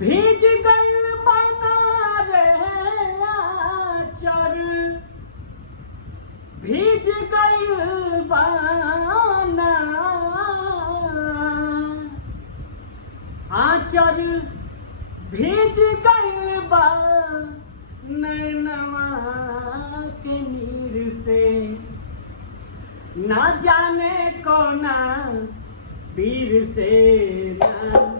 भीज गइल बना रे आचर, भीज गइल बना आचर, भीज गइल बा नैनवा के नीर से, ना जाने कौना पीर से ना